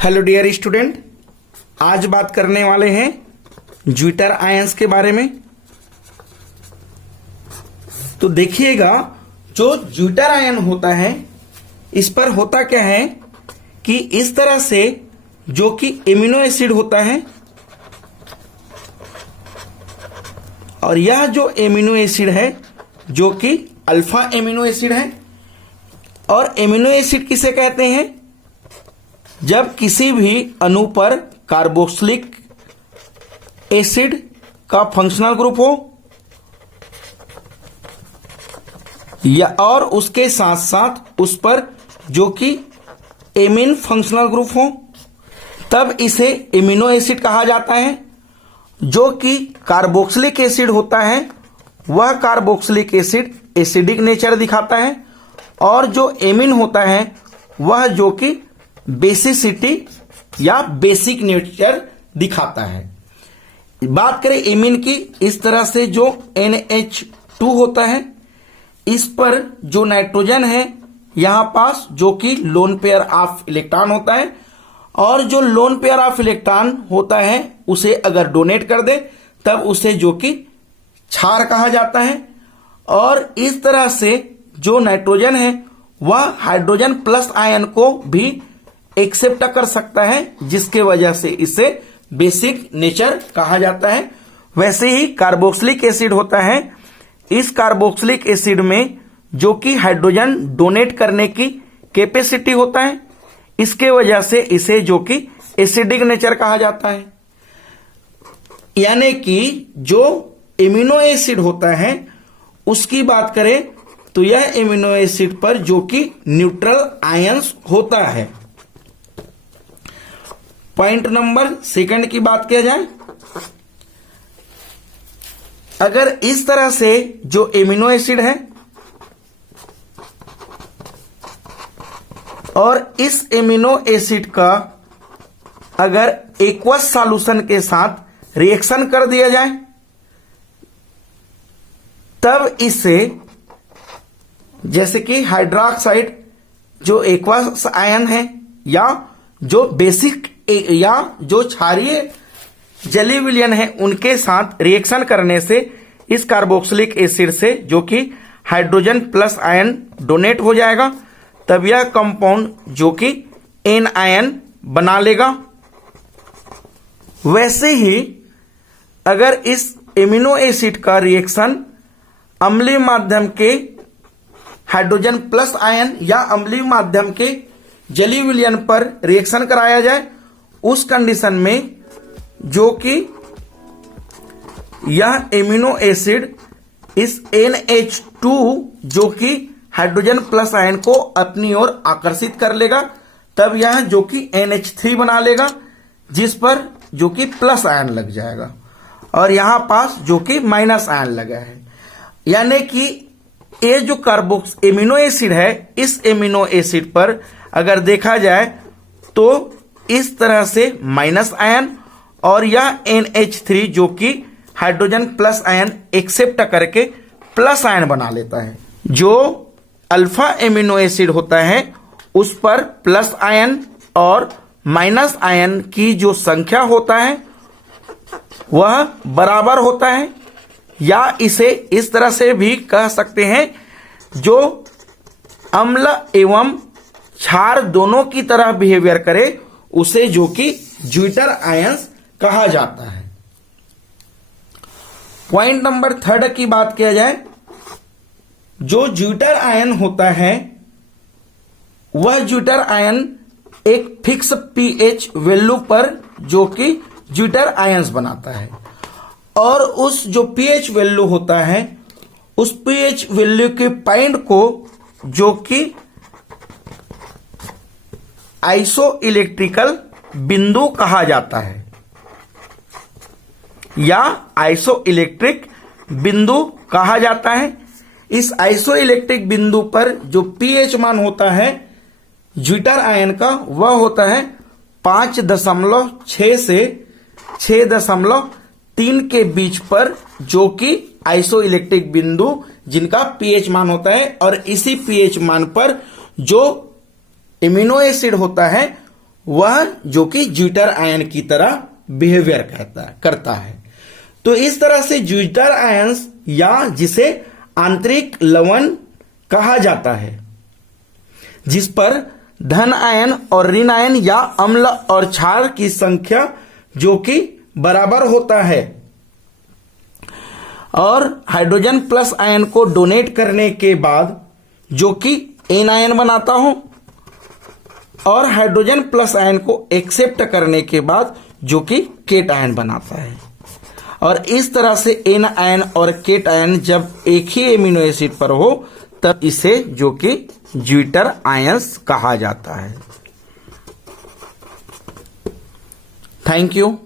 Hello dear student, आज बात करने वाले हैं ज्विटर आयंस के बारे में। तो देखिएगा, जो ज्विटर आयन होता है इस पर होता क्या है कि इस तरह से जो कि एमिनो एसिड होता है और यह जो एमिनो एसिड है जो कि अल्फा एमिनो एसिड है। और एमिनो एसिड किसे कहते हैं? जब किसी भी अणु पर कार्बोक्सिलिक एसिड का फंक्शनल ग्रुप हो या और उसके साथ साथ उस पर जो कि एमिन फंक्शनल ग्रुप हो, तब इसे एमिनो एसिड कहा जाता है। जो कि कार्बोक्सिलिक एसिड होता है वह कार्बोक्सिलिक एसिड एसिडिक नेचर दिखाता है और जो एमिन होता है वह जो कि बेसिसिटी या बेसिक नेचर दिखाता है। बात करें एमिन की, इस तरह से जो NH2 होता है इस पर जो नाइट्रोजन है यहां पास जो कि लोन पेयर ऑफ इलेक्ट्रॉन होता है और जो लोन पेयर ऑफ इलेक्ट्रॉन होता है उसे अगर डोनेट कर दे तब उसे जो कि क्षार कहा जाता है। और इस तरह से जो नाइट्रोजन है वह हाइड्रोजन प्लस आयन को भी एक्सेप्ट कर सकता है, जिसके वजह से इसे बेसिक नेचर कहा जाता है। वैसे ही कार्बोक्सिलिक एसिड होता है, इस कार्बोक्सिलिक एसिड में जो कि हाइड्रोजन डोनेट करने की कैपेसिटी होता है, इसके वजह से इसे जो कि एसिडिक नेचर कहा जाता है। यानी कि जो एमिनो एसिड होता है उसकी बात करें तो यह एमिनो एसिड पर जो कि न्यूट्रल आयंस होता है। पॉइंट नंबर सेकंड की बात किया जाए, अगर इस तरह से जो एमिनो एसिड है और इस एमिनो एसिड का अगर एक्वस सॉल्यूशन के साथ रिएक्शन कर दिया जाए तब इसे, जैसे कि हाइड्रोक्साइड जो एक्वस आयन है या जो बेसिक या जो क्षारीय जलीय विलयन है उनके साथ रिएक्शन करने से इस कार्बोक्सिलिक एसिड से जो कि हाइड्रोजन प्लस आयन डोनेट हो जाएगा, तब यह कंपाउंड जो कि एन आयन बना लेगा। वैसे ही अगर इस एमिनो एसिड का रिएक्शन अम्लीय माध्यम के हाइड्रोजन प्लस आयन या अम्लीय माध्यम के जलीय विलयन पर रिएक्शन कराया जाए, उस कंडीशन में जो कि यह एमिनो एसिड इस NH2 जो कि हाइड्रोजन प्लस आयन को अपनी ओर आकर्षित कर लेगा, तब यह जो कि NH3 बना लेगा जिस पर जो कि प्लस आयन लग जाएगा और यहां पास जो कि माइनस आयन लगा है। यानी कि ये जो कार्बोक्स एमिनो एसिड है, इस एमिनो एसिड पर अगर देखा जाए तो इस तरह से माइनस आयन और यह NH3 जो कि हाइड्रोजन प्लस आयन एक्सेप्ट करके प्लस आयन बना लेता है। जो अल्फा एमिनो एसिड होता है उस पर प्लस आयन और माइनस आयन की जो संख्या होता है वह बराबर होता है, या इसे इस तरह से भी कह सकते हैं जो अम्ल एवं क्षार दोनों की तरह बिहेवियर करे उसे जो कि ज्विटर आयंस कहा जाता है। पॉइंट नंबर थर्ड की बात किया जाए, जो ज्विटर आयन होता है वह ज्विटर आयन एक फिक्स pH वैल्यू पर जो कि ज्विटर आयंस बनाता है और उस जो pH वैल्यू होता है उस pH वैल्यू के पॉइंट को जो कि आइसो इलेक्ट्रिकल बिंदु कहा जाता है या आइसो इलेक्ट्रिक बिंदु कहा जाता है। इस आइसो इलेक्ट्रिक बिंदु पर जो pH मान होता है ज्विटर आयन का वह होता है 5.6 से 6.3 के बीच पर, जो कि आइसो इलेक्ट्रिक बिंदु जिनका pH मान होता है। और इसी pH मान पर जो एमिनो एसिड होता है वह जो कि ज्यूटर आयन की तरह बिहेवियर करता है। तो इस तरह से ज्यूटर आयंस या जिसे आंतरिक लवण कहा जाता है, जिस पर धन आयन और ऋण आयन या अम्ल और क्षार की संख्या जो कि बराबर होता है, और हाइड्रोजन प्लस आयन को डोनेट करने के बाद जो कि एन आयन बनाता हो, और हाइड्रोजन प्लस आयन को एक्सेप्ट करने के बाद जो कि केट आयन बनाता है। और इस तरह से एन आयन और केट आयन जब एक ही एमिनो एसिड पर हो तब इसे जो कि ज्यूटर आयंस कहा जाता है। Thank you.